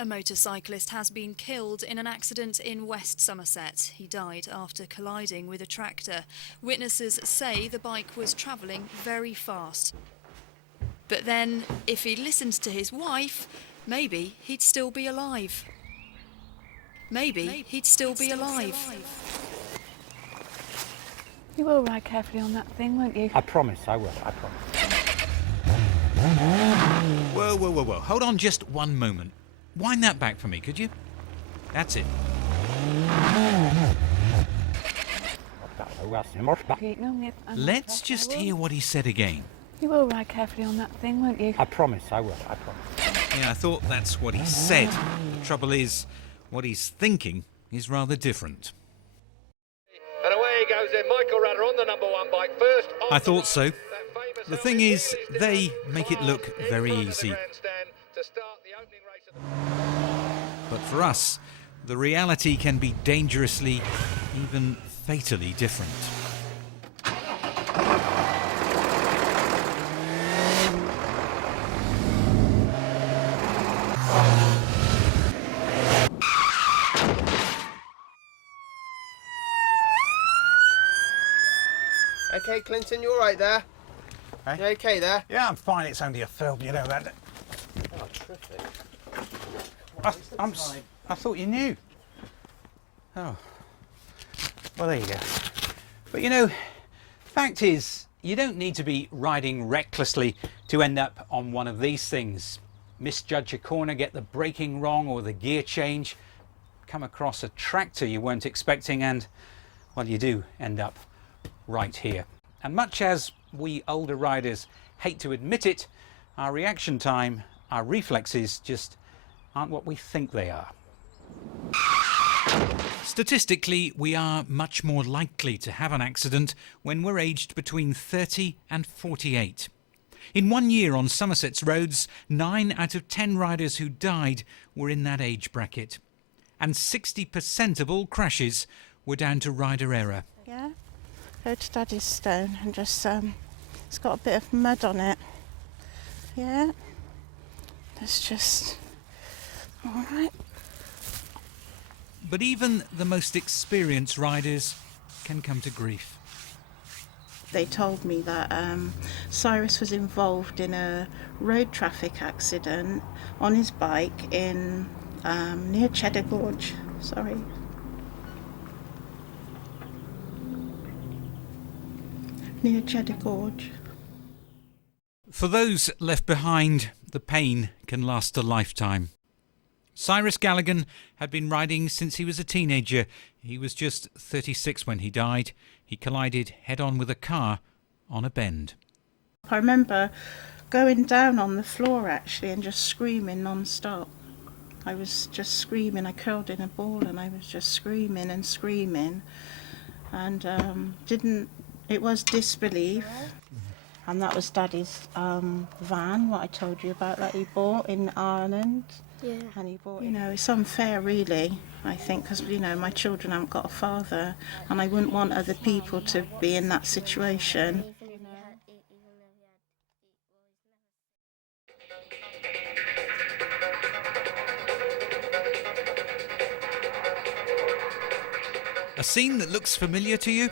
A motorcyclist has been killed in an accident in West Somerset. He died after colliding with a tractor. Witnesses say the bike was travelling very fast. But then, if he listened to his wife, maybe he'd still be alive. Maybe he'd still be alive. You will ride carefully on that thing, won't you? I promise I will, I promise. Whoa, whoa, whoa, whoa. Hold on just one moment. Wind that back for me, could you? That's it. Let's just hear what he said again. You will ride carefully on that thing, won't you? I promise I will, I promise. Yeah, I thought that's what he said. The trouble is, what he's thinking is rather different. And away he goes then, Michael Rudder on the number one bike first. I thought so. The thing is, they make it look very easy. But for us, the reality can be dangerously, even fatally different. Okay, Clinton, you all right there? Hey? You okay there? Yeah, I'm fine. It's only a film, you know that. Oh, terrific. I thought you knew. Oh. Well, there you go. But you know, fact is, you don't need to be riding recklessly to end up on one of these things. Misjudge a corner, get the braking wrong or the gear change, come across a tractor you weren't expecting and, well, you do end up right here. And much as we older riders hate to admit it, our reaction time, our reflexes just aren't what we think they are. Statistically, we are much more likely to have an accident when we're aged between 30 and 48. In 1 year on Somerset's roads, 9 out of 10 riders who died were in that age bracket. And 60% of all crashes were down to rider error. Yeah, go to Daddy's stone and just, it's got a bit of mud on it. Yeah, that's just, all right. But even the most experienced riders can come to grief. They told me that Cyrus was involved in a road traffic accident on his bike in near Cheddar Gorge. Sorry. Near Cheddar Gorge. For those left behind, the pain can last a lifetime. Cyrus Galligan had been riding since he was a teenager. He was just 36 when he died. He collided head-on with a car on a bend. I remember going down on the floor actually and just screaming non-stop. I was just screaming. I curled in a ball and I was just screaming and screaming. And it was disbelief. And that was Daddy's van, what I told you about, that he bought in Ireland. Yeah. And he bought, it's unfair really, I think, because, my children haven't got a father and I wouldn't want other people to be in that situation. A scene that looks familiar to you?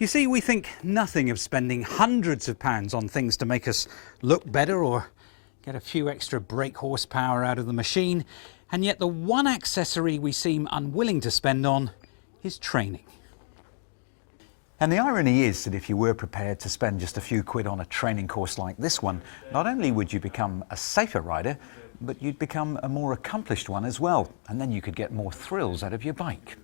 You see, we think nothing of spending hundreds of pounds on things to make us look better or get a few extra brake horsepower out of the machine, and yet the one accessory we seem unwilling to spend on is training. And the irony is that if you were prepared to spend just a few quid on a training course like this one, not only would you become a safer rider, but you'd become a more accomplished one as well, and then you could get more thrills out of your bike.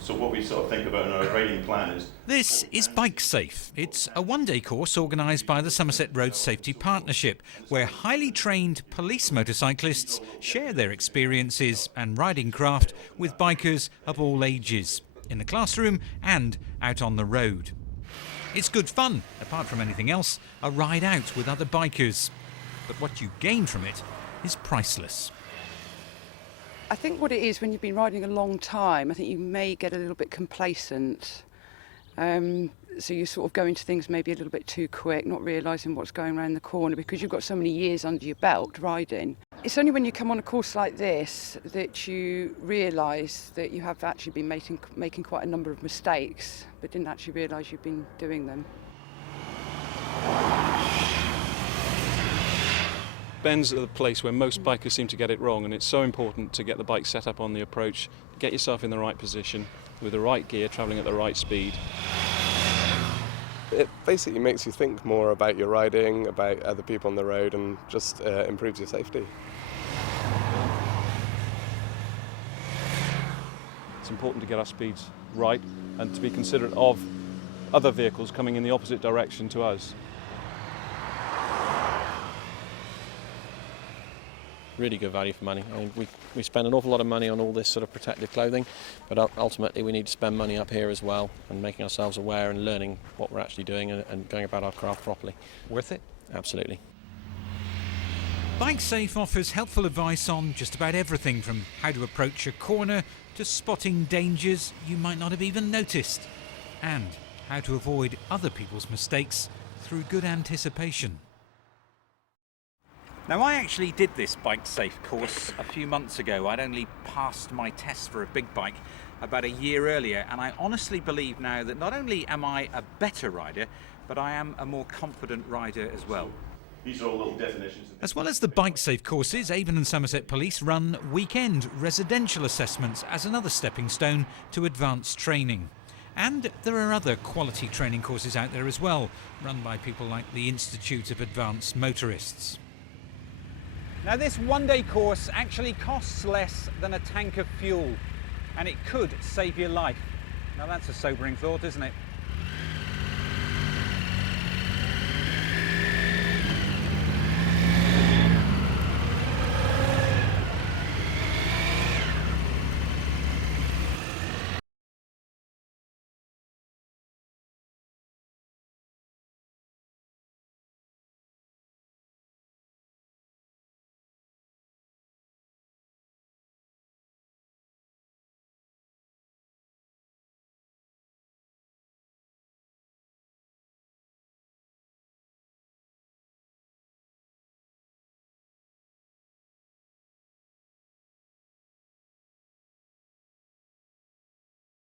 So what we sort of think about in our riding plan is... This is Bike Safe. It's a one-day course organised by the Somerset Road Safety Partnership, where highly trained police motorcyclists share their experiences and riding craft with bikers of all ages, in the classroom and out on the road. It's good fun, apart from anything else, a ride out with other bikers. But what you gain from it is priceless. I think what it is, when you've been riding a long time, I think you may get a little bit complacent. So you sort of go into things maybe a little bit too quick, not realising what's going around the corner because you've got so many years under your belt riding. It's only when you come on a course like this that you realise that you have actually been making quite a number of mistakes, but didn't actually realise you've been doing them. Bends are the place where most bikers seem to get it wrong, and it's so important to get the bike set up on the approach, get yourself in the right position, with the right gear, travelling at the right speed. It basically makes you think more about your riding, about other people on the road, and just improves your safety. It's important to get our speeds right and to be considerate of other vehicles coming in the opposite direction to us. Really good value for money. I mean, we spend an awful lot of money on all this sort of protective clothing, but ultimately we need to spend money up here as well, and making ourselves aware and learning what we're actually doing and going about our craft properly. Worth it? Absolutely. Bike Safe offers helpful advice on just about everything from how to approach a corner to spotting dangers you might not have even noticed, and how to avoid other people's mistakes through good anticipation. Now, I actually did this Bike Safe course a few months ago. I'd only passed my test for a big bike about a year earlier, and I honestly believe now that not only am I a better rider, but I am a more confident rider as well. These are all little definitions. As well as the Bike Safe courses, Avon and Somerset Police run weekend residential assessments as another stepping stone to advanced training. And there are other quality training courses out there as well, run by people like the Institute of Advanced Motorists. Now, this one-day course actually costs less than a tank of fuel, and it could save your life. Now, that's a sobering thought, isn't it?